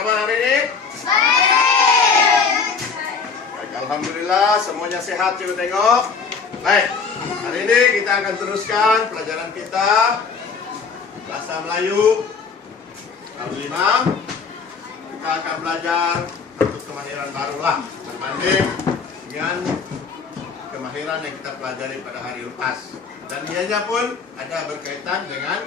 kabar hari ini? Baik. Alhamdulillah, semuanya sehat. Coba tengok. Baik, hari ini kita akan teruskan pelajaran kita bahasa Melayu tahun 5. Kita akan belajar untuk kemahiran baru lah, berbanding dengan kemahiran yang kita pelajari pada hari lepas. Dan ianya pun ada berkaitan dengan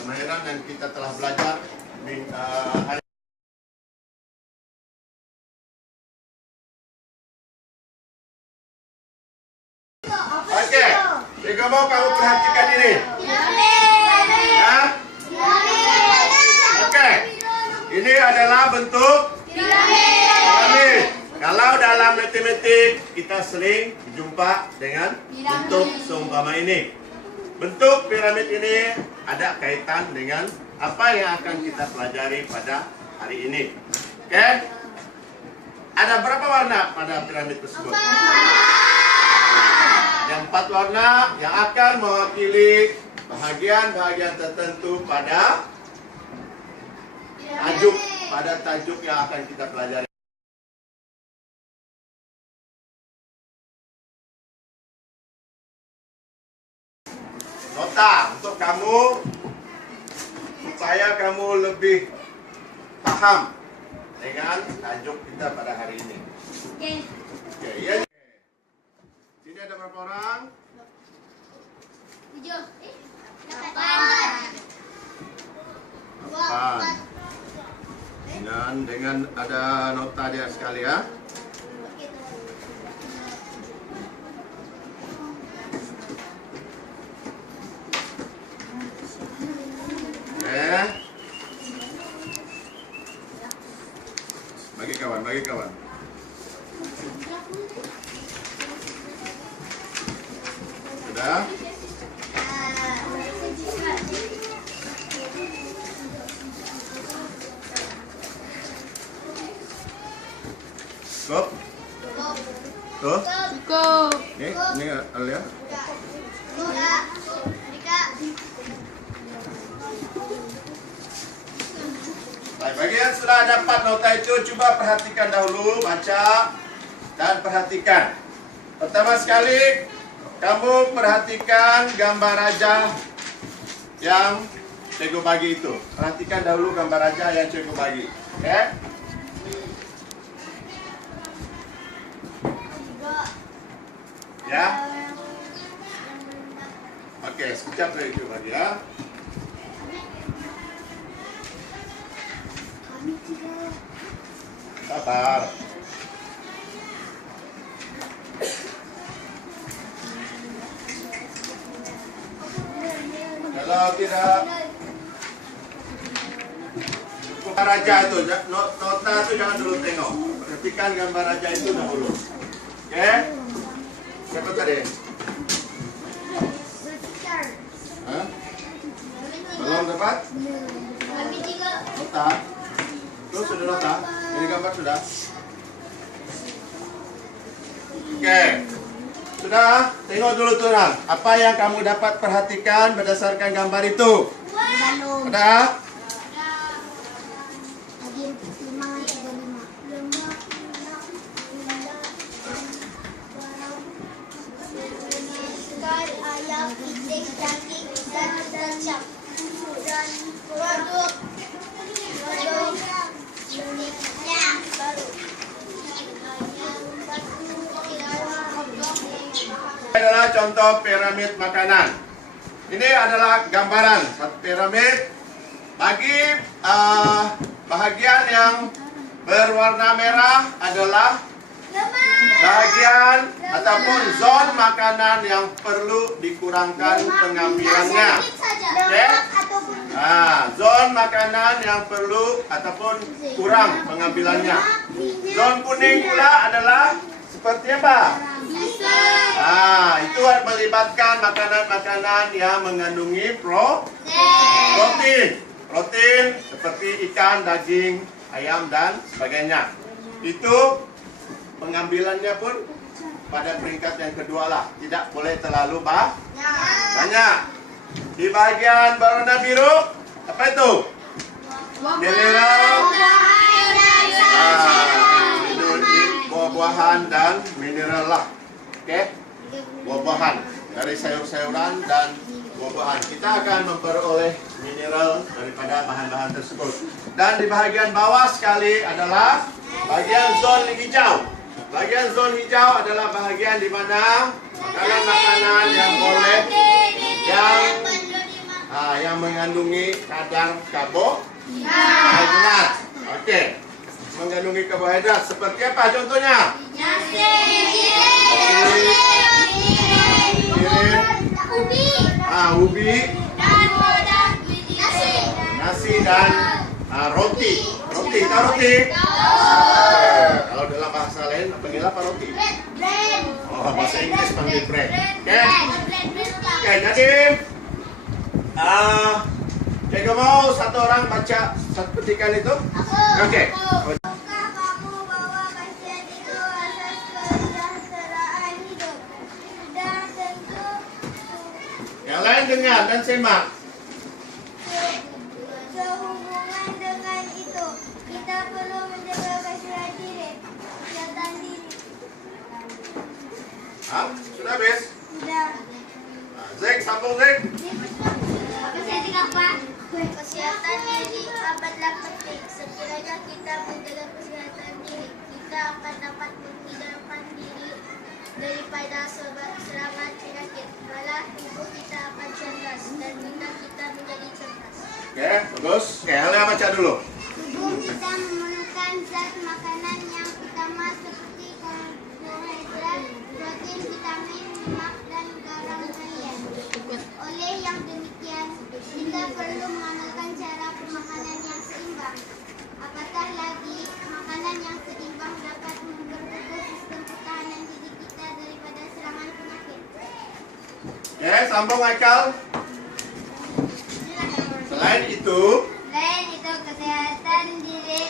kemahiran yang kita telah belajar hari. Oke, jika mau kamu perhatikan ini. Ya? Oke, ini adalah bentuk piramid. Kalau dalam matematik kita sering jumpa dengan bentuk seumpama ini. Bentuk piramid ini ada kaitan dengan apa yang akan kita pelajari pada hari ini. Oke? Ada berapa warna pada piramid tersebut? Yang 4 warna yang akan mewakili bahagian-bahagian tertentu pada tajuk yang akan kita pelajari. Nota untuk kamu supaya kamu lebih paham dengan tajuk kita pada hari ini. Oke, ya. Sini ada berapa orang? 7. 8. Dengan ada nota dia sekali ya. Bagi kawan. Sudah? Cukup? Tuh? Cukup. Ini Alia. Baik, bagi yang sudah dapat nota itu, coba perhatikan dahulu, baca dan perhatikan. Pertama sekali, kamu perhatikan gambar raja yang cikgu bagi itu. Perhatikan dahulu gambar raja yang cikgu bagi. Oke? Ya? Oke, sekejap lagi cikgu bagi ya. Sabar. Kalau tidak gambar raja itu, nota itu jangan dulu tengok. Perhatikan gambar raja itu dahulu. Oke? Siapa tadi? Hah? Belum dapat? Nota? Terus sudah nota? Ini gambar sudah? Oke. Sudah? Tengok dulu tuan. Apa yang kamu dapat perhatikan berdasarkan gambar itu? Ada? Ini adalah contoh piramid makanan. Ini adalah gambaran satu piramid. Bagi bahagian yang berwarna merah adalah bahagian ataupun zon makanan yang perlu dikurangkan pengambilannya. Oke? Nah, zon makanan yang perlu ataupun kurang pengambilannya. Zon kuning pula adalah seperti apa? Nah, itu melibatkan makanan-makanan yang mengandungi protein. Protein seperti ikan, daging, ayam dan sebagainya. Itu pengambilannya pun pada peringkat yang kedua lah. Tidak boleh terlalu banyak. Di bagian berwarna biru, apa itu? Mineral buah-buahan dan mineral lah. Oke? Buah-buahan dari sayur-sayuran dan buah-buahan. Kita akan memperoleh mineral daripada bahan-bahan tersebut. Dan di bahagian bawah sekali adalah bagian zon hijau. Bagian zon hijau adalah bahagian di mana makanan-makanan yang boleh yang mengandungi kadar karbohidrat. Oke. Mengandungi karbohidrat seperti apa contohnya? Ubi, nasi dan roti. Roti, tahu roti? Kalau dalam bahasa lain panggil apa roti? Oh, bahasa Inggris panggil bread. Oke, jadi Jaga mau satu orang baca satu petikan itu? Oke. Yang lain dengar dan semak. Sehubungan dengan itu, kita perlu menjaga kesehatan diri. Sudah habis? Sudah. Zek, sambung Zek. Kesehatan diri amatlah penting. Sekiranya kita menjaga kesehatan diri, kita akan dapat menghindarkan diri daripada serangan penyakit. Malah tubuh kita akan cerdas dan minda kita menjadi cerdas. Oke, bagus. Oke, Helia baca dulu. Tubuh kita memerlukan zat makanan yang utama seperti karbohidrat, protein, vitamin, lemak, dan garam harian. Oleh yang demikian, kita perlu mengamalkan cara pemakanan yang seimbang. Apatah lagi, makanan yang seimbang dapat memperkuat sistem pertahanan diri kita daripada serangan penyakit. Oke, sambung Aikal. Selain itu, kesehatan diri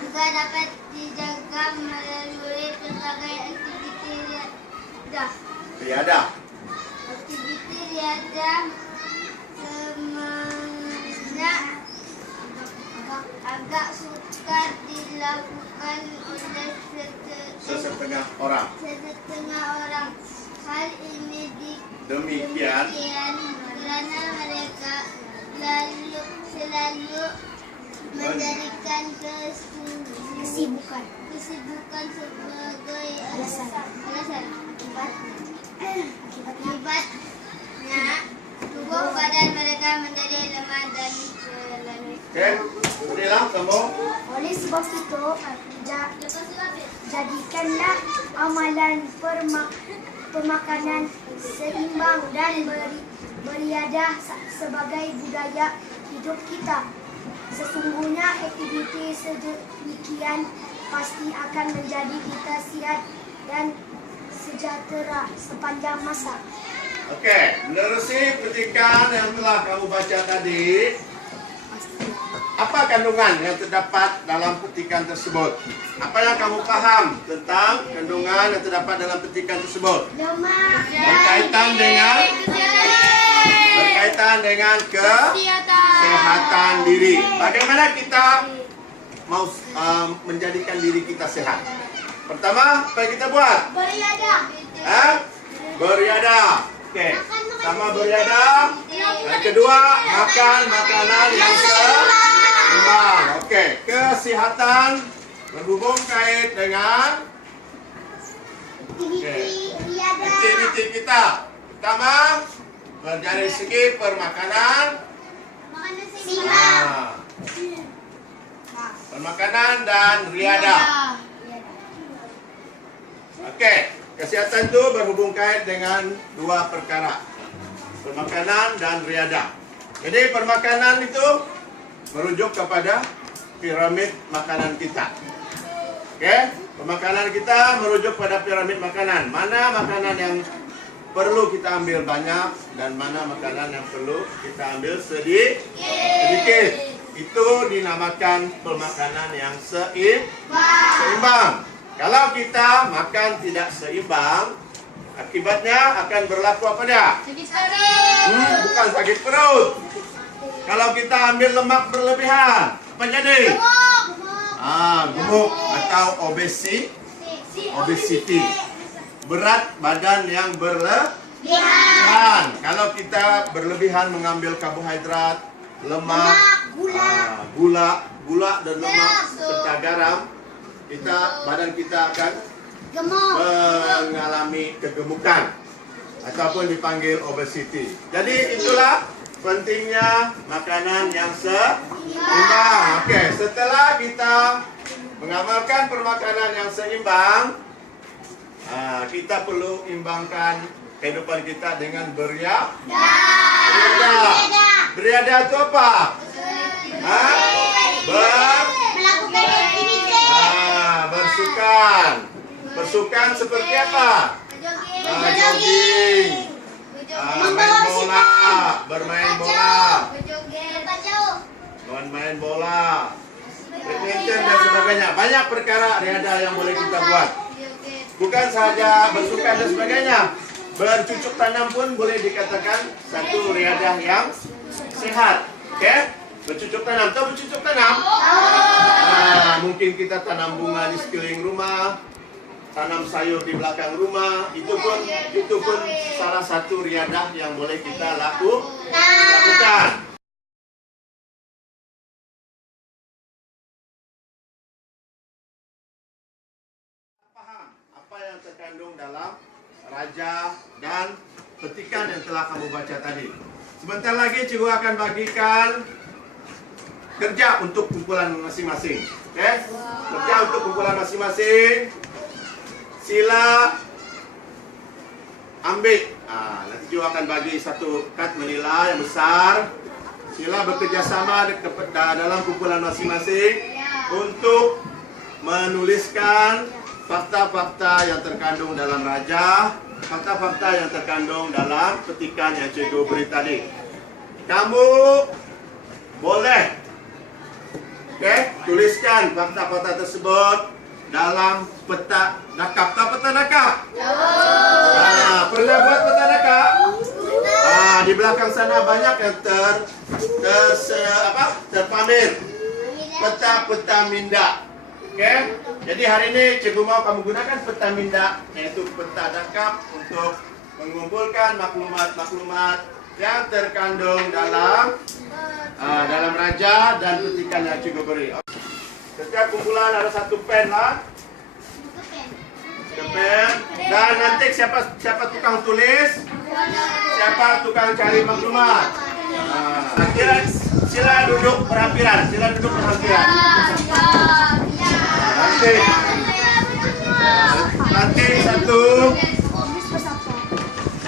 juga dapat dijaga melalui berbagai aktiviti riadah. Aktiviti riadah sebenarnya agak sukar dilakukan oleh sesetengah orang. Hal ini Demikian karena mereka selalu menjadikan kesibukan sebagai alasan. Akibatnya tubuh badan mereka menjadi lemah dan selalu. Oke, udah sambung. Oleh sebab itu, jadikanlah amalan pemakanan seimbang dan beriadah sebagai budaya hidup kita. Sesungguhnya aktiviti sedemikian pasti akan menjadi kita sihat dan sejahtera sepanjang masa. Oke, menerusi petikan yang telah kamu baca tadi, apa kandungan yang terdapat dalam petikan tersebut? Apa yang kamu paham tentang kandungan yang terdapat dalam petikan tersebut? Berkaitan dengan kesehatan diri. Bagaimana kita mau menjadikan diri kita sehat? Pertama, apa yang kita buat? Beriadah. Oke, sama beriadah. Yang kedua, makan makanan yang seimbang. Oke, kesehatan berhubung kait dengan aktiviti kita. Pertama, dari segi permakanan. Permakanan dan riadah. Oke, kesehatan itu berhubung kait dengan dua perkara. Permakanan dan riadah. Jadi permakanan itu merujuk kepada piramid makanan kita. Oke, pemakanan kita merujuk pada piramid makanan. Mana makanan yang perlu kita ambil banyak dan mana makanan yang perlu kita ambil sedikit. Itu dinamakan pemakanan yang seimbang. Kalau kita makan tidak seimbang, akibatnya akan berlaku apa dia? Bukan sakit perut. Kalau kita ambil lemak berlebihan, apa jadi? Gemuk atau obesitas. obesity. Berat badan yang berlebihan. Kalau kita berlebihan mengambil karbohidrat, lemak, gula dan lemak serta garam, badan kita akan mengalami kegemukan ataupun dipanggil obesity. Jadi itulah pentingnya makanan yang seimbang. Oke, setelah kita mengamalkan permakanan yang seimbang, kita perlu imbangkan kehidupan kita dengan beriadah. Beriadah itu apa? Melakukan aktivitas. Bersukan. Bersukan seperti apa? Jogging. Main bola, bermain bola, bermain bola, badminton dan sebagainya. Banyak perkara riadah yang boleh kita buat. Bukan sahaja bersukan dan sebagainya. Bercucuk tanam pun boleh dikatakan satu riadah yang sehat. Oke? Bercucuk tanam. Tahu bercucuk tanam? Mungkin kita tanam bunga di sekeliling rumah, tanam sayur di belakang rumah. Itu pun salah satu riadah yang boleh kita lakukan. Paham apa yang terkandung dalam raja dan petikan yang telah kamu baca tadi. Sebentar lagi cikgu akan bagikan kerja untuk kumpulan masing-masing. Oke? Kerja untuk kumpulan masing-masing. Sila ambil. Nanti cikgu akan bagi satu kad manila yang besar. Sila bekerja sama dalam kumpulan masing-masing untuk menuliskan fakta-fakta yang terkandung dalam raja, fakta-fakta yang terkandung dalam petikan yang cikgu beri tadi. Kamu boleh tuliskan fakta-fakta tersebut dalam peta nakap. Tahu peta nakap? Pernah buat peta nakap? Di belakang sana banyak yang terpamer peta-peta minda. Oke? Jadi hari ini cikgu mau kamu gunakan peta minda, yaitu peta nakap, untuk mengumpulkan maklumat-maklumat yang terkandung dalam raja dan petikan yang cikgu beri. Setiap kumpulan ada satu pen lah. Pen. Dan nanti siapa tukang tulis, siapa tukang cari maklumat. Sila duduk berhampiran.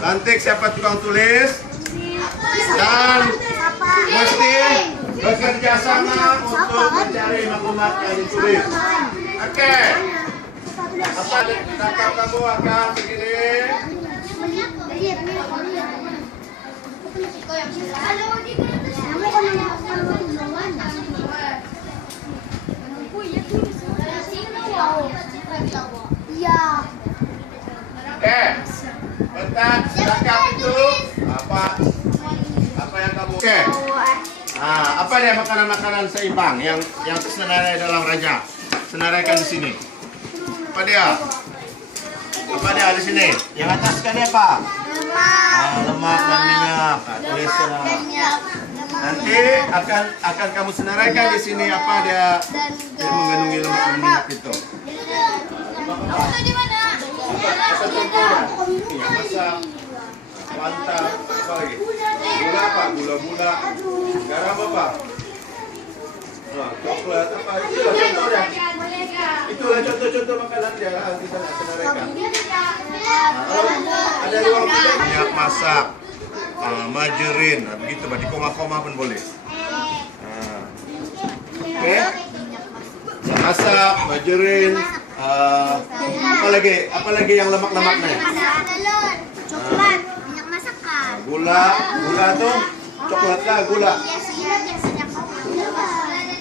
Lantik siapa tukang tulis, dan mesti bekerja sama untuk mencari maklumat yang ditulis. Oke. Apa nakap kamu akan begini? Oke. Peta nakap itu apa yang kamu? Oke. Apa dia makanan-makanan seimbang yang tersenarai dalam raja? Senaraikan di sini. Apa dia? Apa dia di sini? Yang atas kan apa? Lemak dan minyak. Tulis nanti akan kamu senaraikan di sini apa dia yang mengandungi lemak dan minyak itu. Di mana? Masak, mantap, apa lagi? Gula apa? Gula-gula. Garam apa? Coklat apa? Itulah contohnya. Itulah contoh-contoh makanan yang kita senaraikan. Ada ruang tidak? Minyak masak, margarin, begitu. Di koma-koma pun boleh. Oke. Masak, margarin. Apa lagi yang lemak-lemaknya? Telur, coklat, minyak masakan. Gula tuh coklat lah, gula.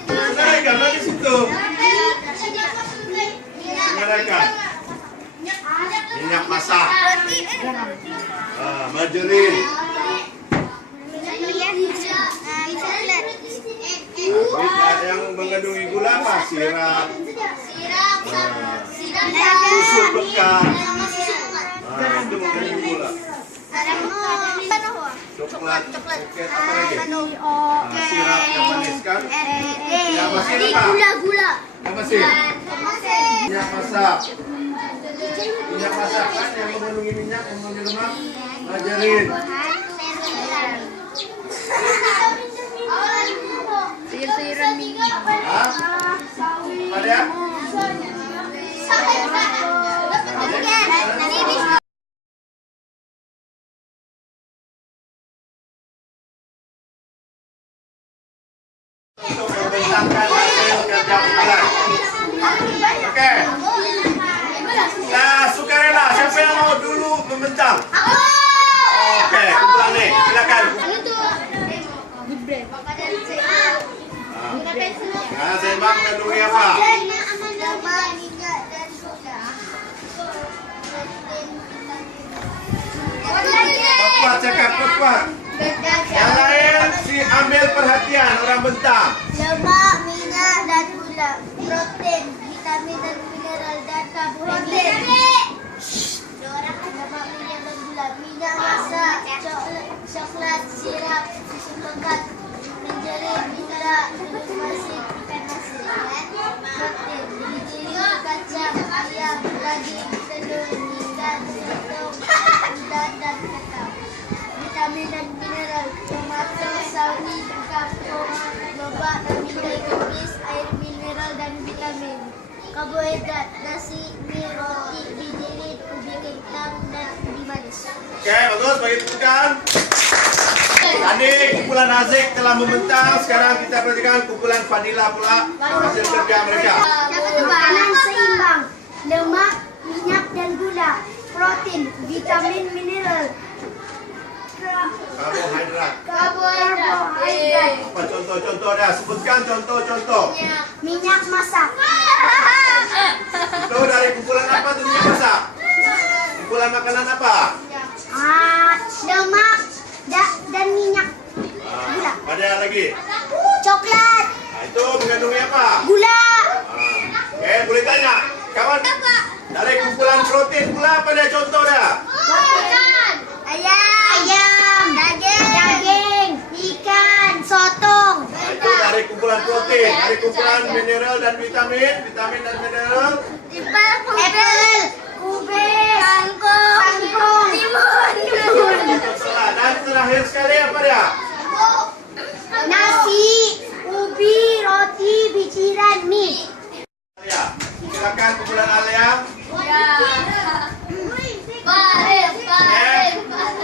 Senaraikan lagi situ. Senaraikan. Minyak masak, margarin. Nah, yang mengandungi gula apa? Sirap, Sirap susu pekat. sama susu pekat. Nah, itu mengandungi gula. Coklat, oke, apa lagi? Nah, sirap yang manis kan? Yang masih apa? Gula. Yang masih? Minyak masak. Minyak masak kan yang mengandungi minyak, yang mengandungi lemak. Ajarin. Sayur-sayuran minggu. Hah? Pada? Untuk membentangkan hasil kerja kumpulan. Oke. Nah, sukarela. Siapa yang mau dulu membentang? Oke, kumpulan nih. Silakan. Nah, seimbang mengandungi apa? Kuat cakap, kuat. Yang lain si ambil perhatian orang bentang. Lemak, minyak, dan gula. Protein, vitamin dan mineral dan karbohidrat. Lemak, minyak, dan gula. Minyak masak, coklat, sirap, susu pekat, menjerit, mineral, telur masin, ikan asin. Protein, biji, kacang, ayam, daging, telur, ikan, sotong, udang, dan kakao. Vitamin dan mineral, tomato, sawi, kangkung, lobak, dan biji kubis, air mineral dan vitamin. Karbohidrat, nasi, mie, roti, bijirin, ubi kentang, dan ubi manis. Oke, bagus. Bagi tepukan. Tadi kumpulan Haziq telah membentang. Sekarang kita perhatikan kumpulan Fadila pula hasil kerja mereka. Makanan seimbang, lemak, minyak dan gula, protein, vitamin, mineral, Karbohidrat. karbohidrat, Apa contoh-contoh dah? Sebutkan contoh-contoh. minyak masak, Itu dari kumpulan apa tu minyak masak? Kumpulan makanan apa? lemak dan minyak, gula, Ada lagi? coklat, Nah, itu mengandungi apa? gula, Oke, boleh tanya. Kawan, dari kumpulan protein pula apa dia contoh dah? ayam, daging, ikan, sotong, Nah, itu dari kumpulan protein. Dari kumpulan mineral dan vitamin dan mineral. apel, kubis, kangkung, timun, Salah. Dan terakhir sekali apa dia? nasi, ubi, roti, bijiran, mie. Alia. Silakan kumpulan Alia.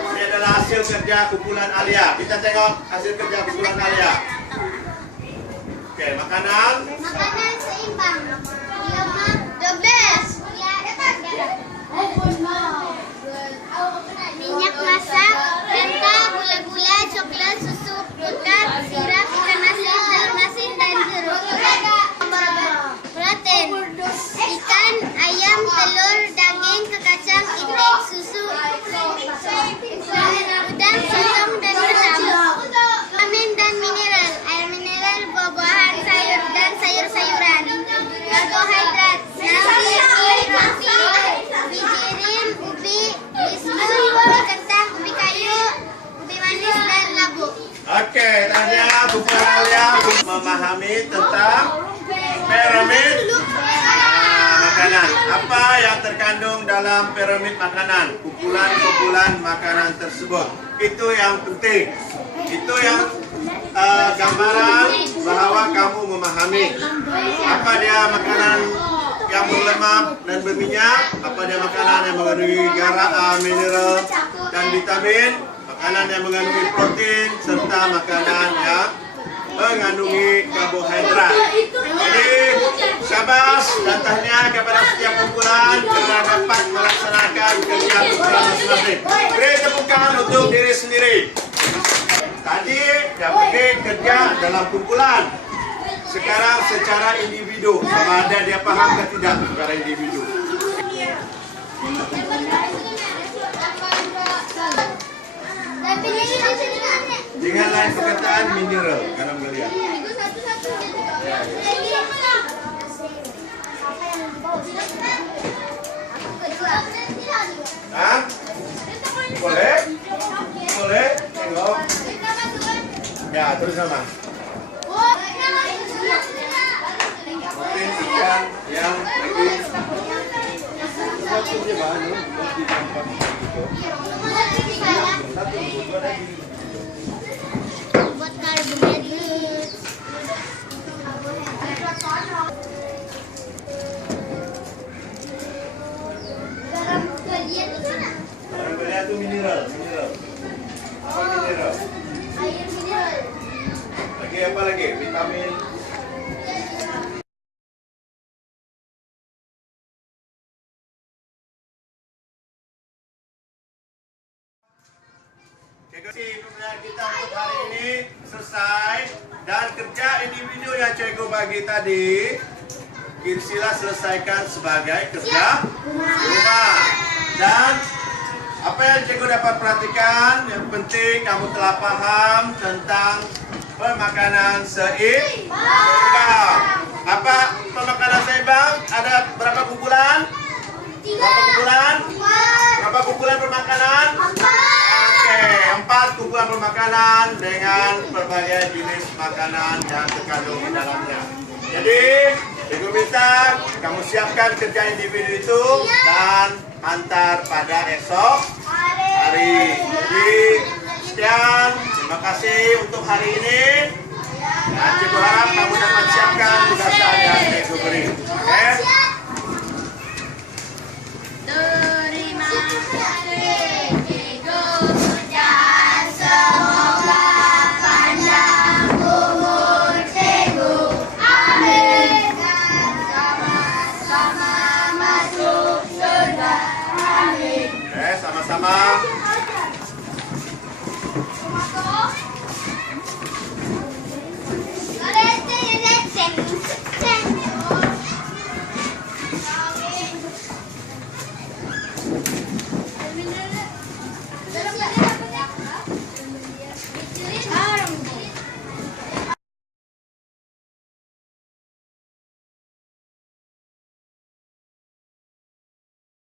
Ini adalah hasil kerja kumpulan Alia. Kita tengok hasil kerja kumpulan Alia. Oke, makanan. Makanan seimbang. Lemak, the best. Minyak masak, renta, gula-gula, coklat, susu pekat, sirap, ikan asin, telur masin, dan jeruk. Protein, ikan, ayam, telur, daging, kekacang, itik, susu, udang, sotong, dan kentang. Vitamin dan mineral, air mineral, buah-buahan, sayur, dan sayur-sayuran. Karbohidrat, nasi, roti, bijirin, ubi, biskuit, ubi kentang, ubi kayu, ubi manis, dan labu. Oke, tanya kumpulan Alia memahami tentang piramid makanan. Apa yang terkandung dalam piramid makanan? Kumpulan-kumpulan makanan tersebut. Itu yang penting. Itu yang gambaran bahwa kamu memahami apa dia makanan yang berlemak dan berminyak, apa dia makanan yang mengandungi garam, mineral dan vitamin, makanan yang mengandungi protein serta makanan yang mengandungi karbohidrat. Jadi syabas dan tahniah kepada setiap kumpulan kerana dapat melaksanakan kerja kumpulan masing-masing. Beri tepukan untuk diri sendiri. Tadi dapat kerja dalam kumpulan. Sekarang secara individu, sama ada dia faham atau tidak secara individu. Dan Dengan lain perkataan mineral, karena melihat. Hah? Boleh? Boleh? Tengok. Ya, terus sama. Mungkin ikan yang lagi. Maksudnya bahan, di tempat itu. Buat karbohidrat. Garam galian itu mana? Orang Korea itu mineral. Apa mineral? Air mineral. Lagi apa lagi? Vitamin. Oke, pembelajaran kita untuk hari ini selesai. Dan kerja individu yang cikgu bagi tadi, sila selesaikan sebagai kerja rumah. Dan apa yang cikgu dapat perhatikan, yang penting kamu telah paham tentang pemakanan seimbang. Apa pemakanan seimbang? Ada berapa kumpulan? Berapa kumpulan permakanan? 4 kumpulan permakanan dengan berbagai jenis makanan yang terkandung di dalamnya. Jadi, cikgu minta kamu siapkan kerja individu itu dan hantar pada esok hari. Jadi, sekian. Terima kasih untuk hari ini. Dan cikgu harap kamu dapat siapkan tugasan yang cikgu beri. Oke? Terima kasih, Cikgu. Dan semoga panjang umur Cikgu. Amin. Dan sama-sama masuk surga. Amin. Oke, sama-sama.